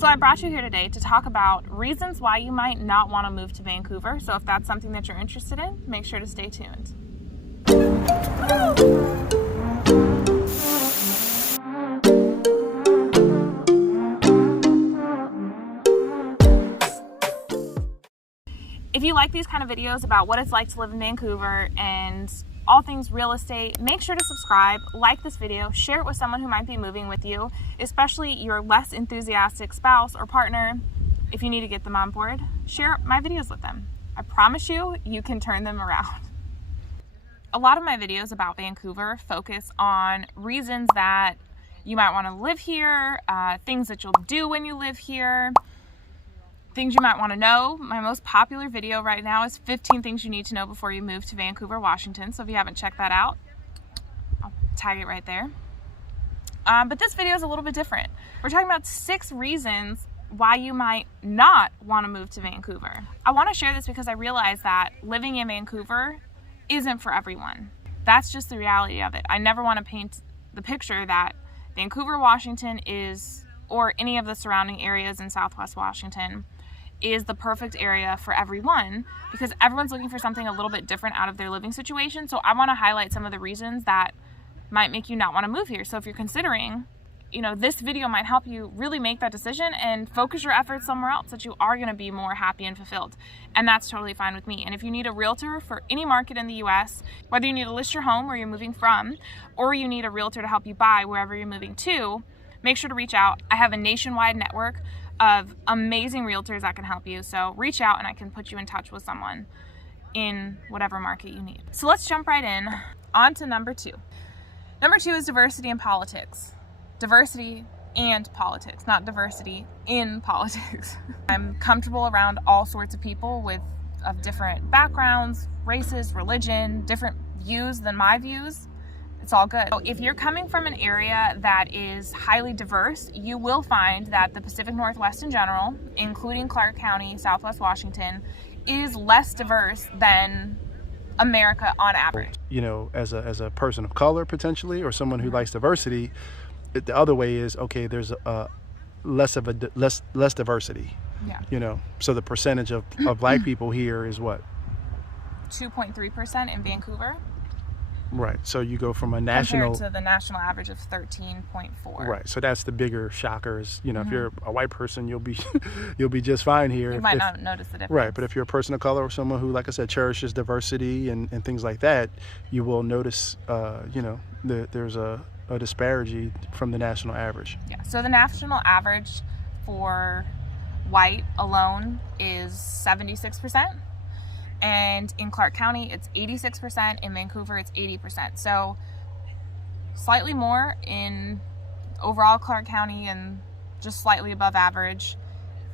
So I brought you here today to talk about reasons why you might not want to move to Vancouver. So if that's something that you're interested in, make sure to stay tuned. If you like these kind of videos about what it's like to live in Vancouver and all things real estate, make sure to subscribe, like this video, share it with someone who might be moving with you, especially your less enthusiastic spouse or partner. If you need to get them on board, share my videos with them. I promise you, you can turn them around. A lot of my videos about Vancouver focus on reasons that you might want to live here, things that you'll do when you live here, things you might want to know. My most popular video right now is 15 things you need to know before you move to Vancouver, Washington. So if you haven't checked that out, I'll tag it right there. But this video is a little bit different. We're talking about 6 reasons why you might not want to move to Vancouver. I want to share this because I realize that living in Vancouver isn't for everyone. That's just the reality of it. I never want to paint the picture that Vancouver, Washington is, or any of the surrounding areas in Southwest Washington, is the perfect area for everyone, because everyone's looking for something a little bit different out of their living situation. So I want to highlight some of the reasons that might make you not want to move here. So if you're considering, this video might help you really make that decision and focus your efforts somewhere else that you are going to be more happy and fulfilled. And that's totally fine with me. And if you need a realtor for any market in the US, whether you need to list your home where you're moving from, or you need a realtor to help you buy wherever you're moving to, make sure to reach out. I have a nationwide network of amazing realtors that can help you. So reach out and I can put you in touch with someone in whatever market you need. So let's jump right in. On to number 2. Number 2 is diversity in politics. Diversity and politics, not diversity in politics. I'm comfortable around all sorts of people of different backgrounds, races, religion, different views than my views. It's all good. So if you're coming from an area that is highly diverse, you will find that the Pacific Northwest in general, including Clark County, Southwest Washington, is less diverse than America on average. As a person of color potentially, or someone who likes diversity, the other way is, okay, there's less diversity. Yeah. So the percentage of black people here is what? 2.3% in Vancouver. Right. So you go from a national compared to the national average of 13.4. Right. So that's the bigger shocker is, if you're a white person, you'll be just fine here. You might not notice the difference. Right. But if you're a person of color or someone who, like I said, cherishes diversity and things like that, you will notice, there's a disparity from the national average. Yeah. So the national average for white alone is 76%. And in Clark County, it's 86%. In Vancouver, it's 80%. So slightly more in overall Clark County and just slightly above average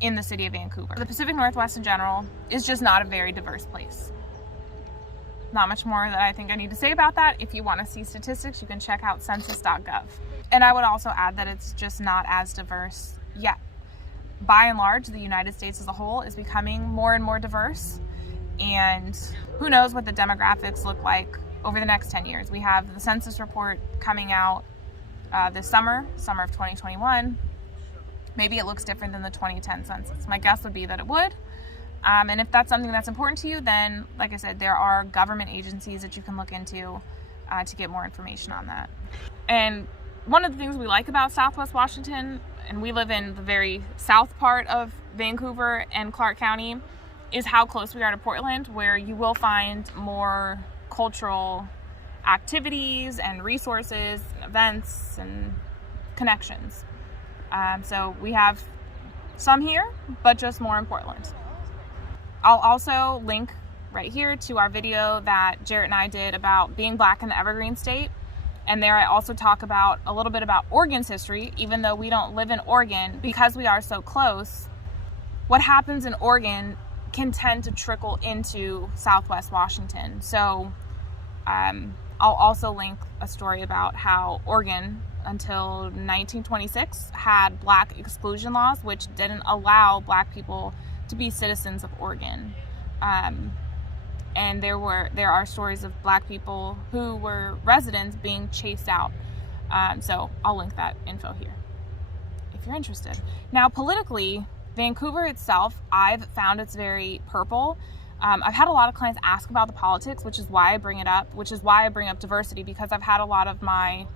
in the city of Vancouver. The Pacific Northwest in general is just not a very diverse place. Not much more that I think I need to say about that. If you want to see statistics, you can check out census.gov. And I would also add that it's just not as diverse yet. By and large, the United States as a whole is becoming more and more diverse. And who knows what the demographics look like over the next 10 years. We have the census report coming out this summer of 2021. Maybe it looks different than the 2010 census. My guess would be that it would. And if that's something that's important to you, then, like I said, there are government agencies that you can look into to get more information on that. And one of the things we like about Southwest Washington, and we live in the very south part of Vancouver and Clark County, is how close we are to Portland, where you will find more cultural activities and resources and events and connections. So we have some here, but just more in Portland. I'll also link right here to our video that Jarrett and I did about being black in the Evergreen State. And there I also talk about a little bit about Oregon's history, even though we don't live in Oregon, because we are so close. What happens in Oregon can tend to trickle into Southwest Washington. So I'll also link a story about how Oregon, until 1926, had black exclusion laws, which didn't allow black people to be citizens of Oregon. And there are stories of black people who were residents being chased out. So I'll link that info here if you're interested. Now, politically, Vancouver itself, I've found it's very purple. I've had a lot of clients ask about the politics, which is why I bring it up, which is why I bring up diversity, because I've had a lot of my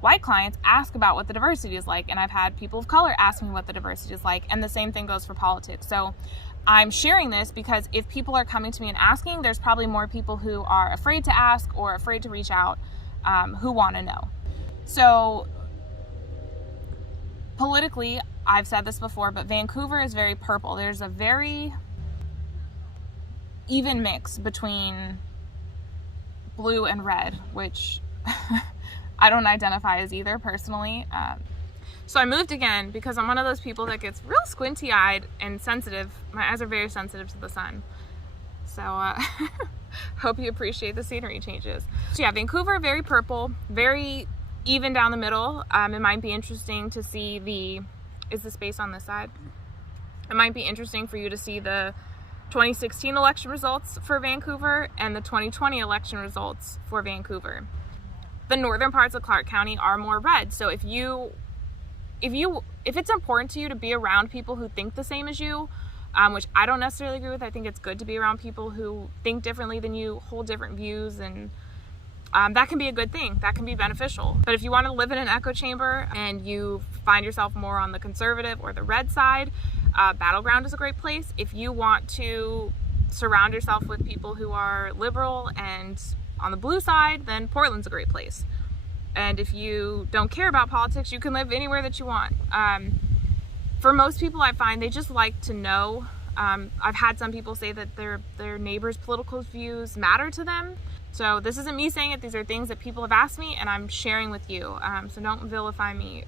white clients ask about what the diversity is like, and I've had people of color ask me what the diversity is like, and the same thing goes for politics. So I'm sharing this because if people are coming to me and asking, there's probably more people who are afraid to ask or afraid to reach out, who want to know. So politically, I've said this before, but Vancouver is very purple. There's a very even mix between blue and red, which I don't identify as either personally. So I moved again because I'm one of those people that gets real squinty-eyed and sensitive. My eyes are very sensitive to the sun. So hope you appreciate the scenery changes. So yeah, Vancouver, very purple, very even down the middle. It might be interesting to see is the space on this side? It might be interesting for you to see the 2016 election results for Vancouver and the 2020 election results for Vancouver. The northern parts of Clark County are more red. So if it's important to you to be around people who think the same as you, which I don't necessarily agree with, I think it's good to be around people who think differently than you, hold different views, and that can be a good thing. That can be beneficial. But if you want to live in an echo chamber and you find yourself more on the conservative or the red side, Battleground is a great place. If you want to surround yourself with people who are liberal and on the blue side, then Portland's a great place. And if you don't care about politics, you can live anywhere that you want. For most people, I find they just like to know. I've had some people say that their neighbors' political views matter to them. So this isn't me saying it. These are things that people have asked me and I'm sharing with you. So don't vilify me.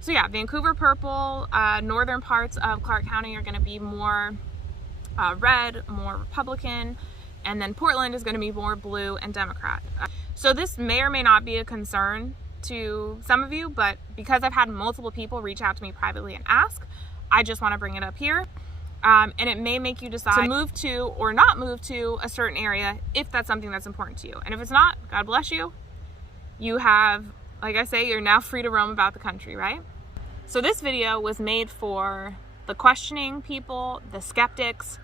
So yeah, Vancouver purple, northern parts of Clark County are going to be more red, more Republican, and then Portland is going to be more blue and Democrat. So this may or may not be a concern to some of you, but because I've had multiple people reach out to me privately and ask, I just want to bring it up here. And it may make you decide to move to or not move to a certain area if that's something that's important to you. And if it's not, God bless you. You have, like I say, you're now free to roam about the country, right? So this video was made for the questioning people, the skeptics,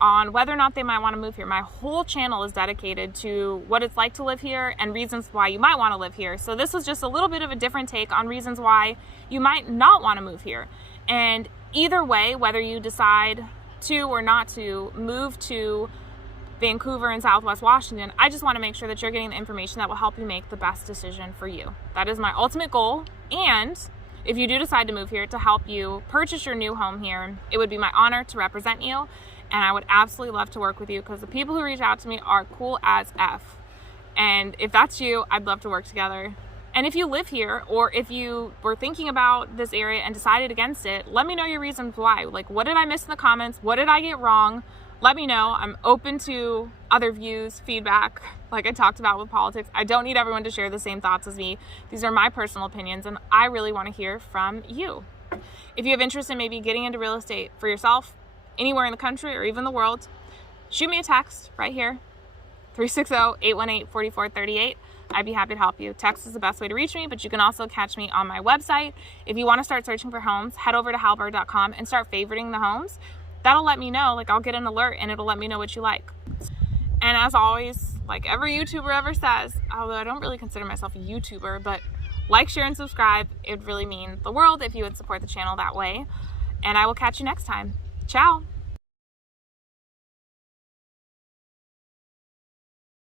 on whether or not they might want to move here. My whole channel is dedicated to what it's like to live here and reasons why you might want to live here. So this was just a little bit of a different take on reasons why you might not want to move here. And either way, whether you decide to or not to move to Vancouver and Southwest Washington, I just want to make sure that you're getting the information that will help you make the best decision for you. That is my ultimate goal. And if you do decide to move here, to help you purchase your new home here, it would be my honor to represent you. And I would absolutely love to work with you because the people who reach out to me are cool as F. And if that's you, I'd love to work together. And if you live here, or if you were thinking about this area and decided against it, let me know your reasons why. Like, what did I miss in the comments? What did I get wrong? Let me know. I'm open to other views, feedback, like I talked about with politics. I don't need everyone to share the same thoughts as me. These are my personal opinions, and I really want to hear from you. If you have interest in maybe getting into real estate for yourself, anywhere in the country or even the world, shoot me a text right here, 360-818-4438. I'd be happy to help you. Text is the best way to reach me, but you can also catch me on my website. If you want to start searching for homes, head over to halbyrd.com and start favoriting the homes. That'll let me know, like I'll get an alert and it'll let me know what you like. And as always, like every YouTuber ever says, although I don't really consider myself a YouTuber, but like, share, and subscribe. It would really mean the world if you would support the channel that way. And I will catch you next time. Ciao.